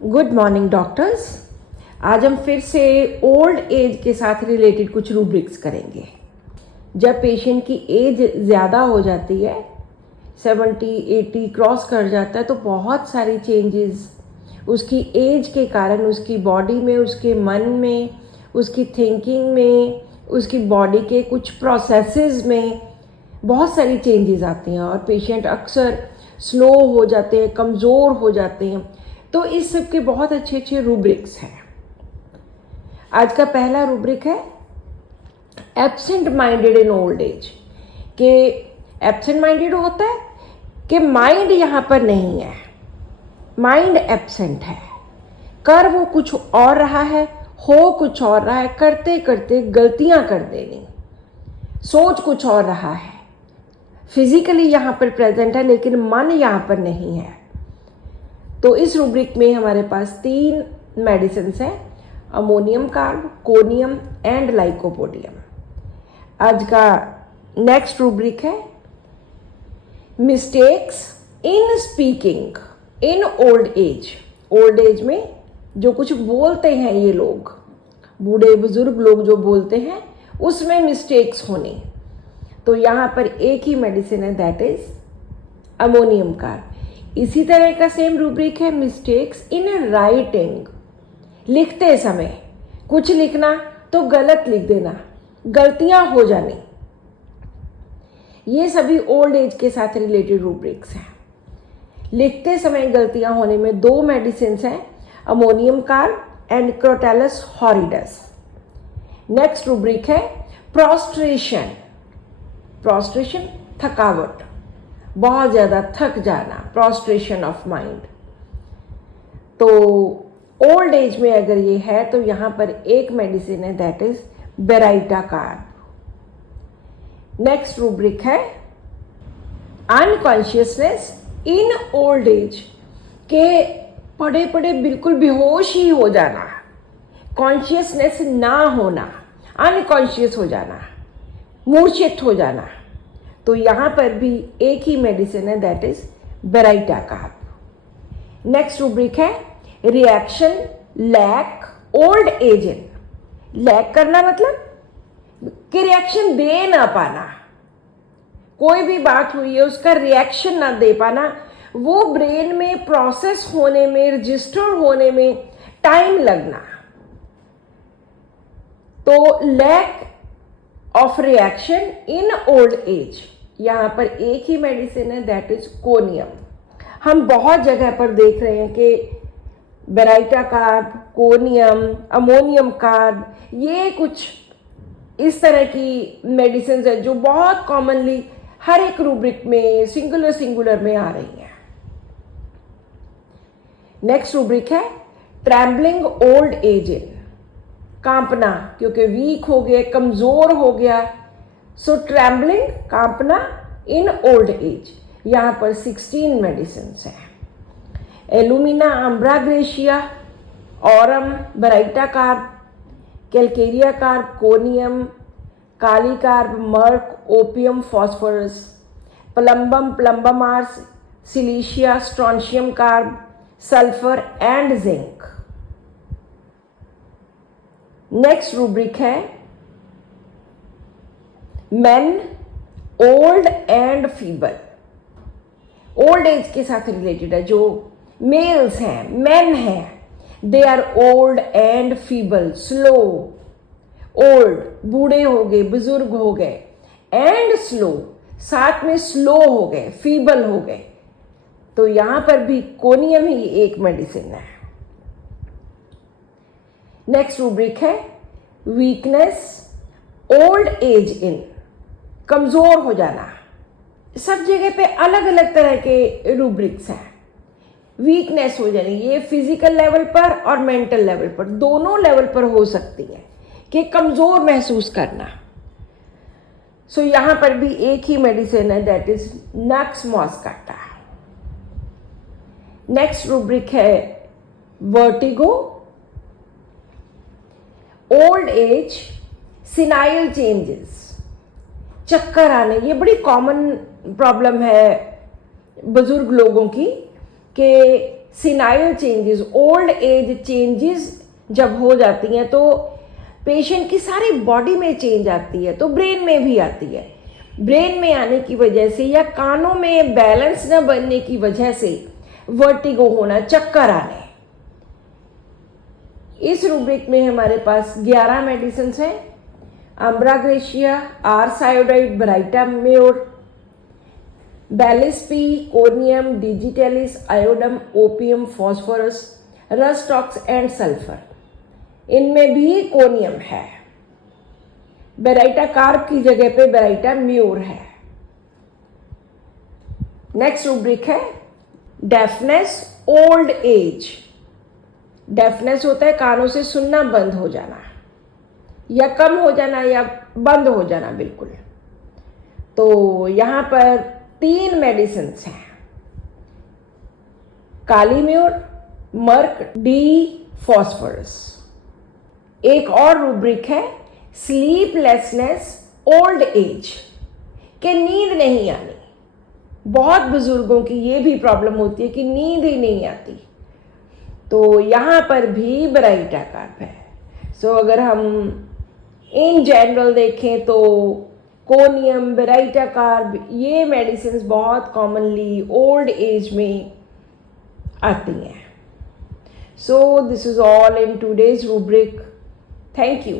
Good morning doctors. आज हम फिर से ओल्ड एज के साथ रिलेटेड कुछ रूब्रिक्स करेंगे। जब पेशेंट की एज ज़्यादा हो जाती है, 70-80 क्रॉस कर जाता है, तो बहुत सारी चेंजेस उसकी एज के कारण उसकी बॉडी में, उसके मन में, उसकी थिंकिंग में, उसकी बॉडी के कुछ प्रोसेसेस में बहुत सारी चेंजेस आती हैं और पेशेंट अक्सर स्लो हो जाते हैं, कमज़ोर हो जाते हैं। तो इस सब के बहुत अच्छे अच्छे रूब्रिक्स हैं। आज का पहला रूब्रिक है absent minded in old as. कि एब्सेंट माइंडेड होता है कि माइंड यहाँ पर नहीं है, माइंड एब्सेंट है, कर वो कुछ और रहा है, हो कुछ और रहा है, करते करते गलतियां कर देनी, सोच कुछ और रहा है, फिजिकली यहाँ पर प्रेजेंट है लेकिन मन यहाँ पर नहीं है। तो इस रूब्रिक में हमारे पास 3 मेडिसिन हैं, ammonium carb, conium and lycopodium. आज का नेक्स्ट रूब्रिक है mistakes in speaking in old as. Old age में जो कुछ बोलते हैं ये लोग, बूढ़े बुजुर्ग लोग जो बोलते हैं, उसमें मिस्टेक्स होने। तो यहाँ पर एक ही मेडिसिन है, दैट इज अमोनियम कार्ब। इसी तरह का सेम रूब्रिक है मिस्टेक्स इन राइटिंग। लिखते समय कुछ लिखना तो गलत लिख देना, गलतियां हो जानी। ये सभी ओल्ड एज के साथ रिलेटेड रूब्रिक्स हैं। लिखते समय गलतियां होने में 2 मेडिसिन हैं, ammonium carb and crotalus horridus. Next rubric है प्रोस्ट्रेशन। प्रोस्ट्रेशन थकावट, बहुत ज़्यादा थक जाना, प्रोस्ट्रेशन ऑफ माइंड। तो ओल्ड एज में अगर ये है तो यहाँ पर एक मेडिसिन है, that is baryta carb. Next rubric है अनकॉन्शियसनेस इन ओल्ड एज। के पड़े पड़े बिल्कुल बेहोश ही हो जाना, कॉन्शियसनेस ना होना, अनकॉन्शियस हो जाना, मूर्छित हो जाना। तो यहाँ पर भी एक ही मेडिसिन है, that is baryta carb. Next rubric है reaction lack old age in. Lack करना मतलब कि रिएक्शन दे ना पाना, कोई भी बात हुई है उसका रिएक्शन ना दे पाना, वो ब्रेन में प्रोसेस होने में, रजिस्टर होने में टाइम लगना। तो lack of reaction in old age. यहाँ पर एक ही मेडिसिन है, दैट इज कोनियम। हम बहुत जगह पर देख रहे हैं कि baryta carb, conium, ammonium carb, ये कुछ इस तरह की मेडिसिन है जो बहुत कॉमनली हर एक रूब्रिक में सिंगुलर में आ रही हैं। नेक्स्ट रूब्रिक है ट्रैम्बलिंग ओल्ड एज इन। कांपना, क्योंकि वीक हो गए, कमजोर हो गया, सो ट्रैम्बलिंग, कांपना इन ओल्ड एज। यहाँ पर 16 मेडिसिन हैं, alumina ambra grisea, aurum, baryta carb, calcarea carb, conium, kali carb, merc, opium, phosphorus, plumbum, plumbum ars, silicea, strontium carb, sulphur and zinc. Next rubric है men old and feeble. Old age के साथ related है, जो males हैं, men हैं, दे are old and feeble, slow. Old बूढ़े हो गए, बुजुर्ग हो गए, एंड स्लो, साथ में स्लो हो गए, फीबल हो गए। तो यहां पर भी कोनियम ही एक मेडिसिन है। नेक्स्ट रूब्रिक है वीकनेस ओल्ड एज इन। कमजोर हो जाना। सब जगह पे अलग अलग तरह के रूब्रिक्स हैं। वीकनेस हो जानी, ये फिजिकल लेवल पर और मेंटल लेवल पर, दोनों लेवल पर हो सकती है कि कमजोर महसूस करना। सो यहां पर भी एक ही मेडिसिन है, that is nux moschata. Next rubric है vertigo, old age, senile changes, चक्कर आने। ये बड़ी कॉमन प्रॉब्लम है बुजुर्ग लोगों की कि senile changes, old age changes जब हो जाती हैं तो पेशेंट की सारी बॉडी में चेंज आती है, तो ब्रेन में भी आती है। ब्रेन में आने की वजह से या कानों में बैलेंस न बनने की वजह से वर्टिगो होना, चक्कर आने। इस रूब्रिक में हमारे पास 11 मेडिसिन हैं। Ambra grisea, ars iodide, baryta mur, bellis p, conium, digitalis, iodum, opium, phosphorus, rhus tox and sulphur. इनमें भी कोर्नियम है। बेराइटा कार्ब की जगह पे बेराइटा म्योर है। नेक्स्ट रूब्रिक है डेफनेस, ओल्ड एज। डेफनेस होता है कानों से सुनना बंद हो जाना या कम हो जाना या बंद हो जाना बिल्कुल। तो यहां पर 3 मेडिसिन हैं, कालीम्योर, मर्क, डी फॉस्फोरस। एक और रूब्रिक है स्लीपलेसनेस, ओल्ड एज, के नींद नहीं आनी। बहुत बुजुर्गों की ये भी प्रॉब्लम होती है कि नींद ही नहीं आती, तो यहाँ पर भी बेराइटा कार्ब है। सो अगर हम इन जनरल देखें तो कोनियम, बेराइटा कार्ब, ये मेडिसिन बहुत कॉमनली ओल्ड एज में आती हैं। So this is all in today's rubric. Thank you.